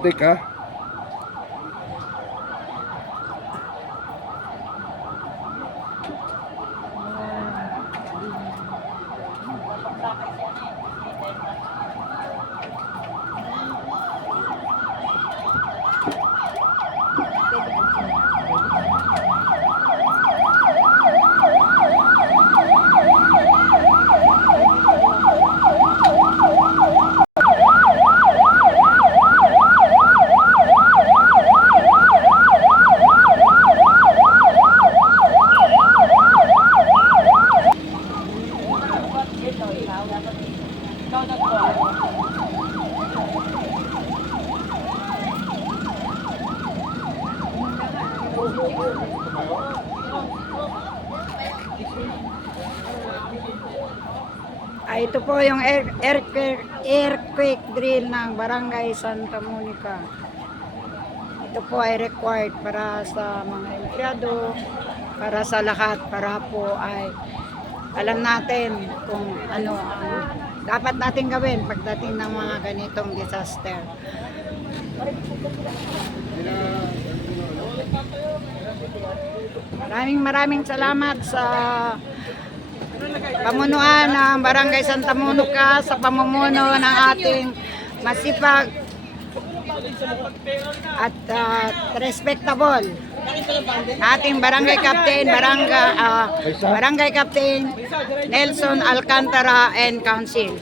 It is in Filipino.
Antik ha? Ito po yung earthquake drill ng Barangay Santa Monica. Ito po ay required para sa mga empleyado, para sa lahat, para po ay alam natin kung ano ang dapat natin gawin pagdating ng mga ganitong disaster. Maraming salamat sa pamunuan ng Barangay Santa Monica, sa pamumuno ng ating masipag at respectable ating barangay captain Nelson Alcantara and Council.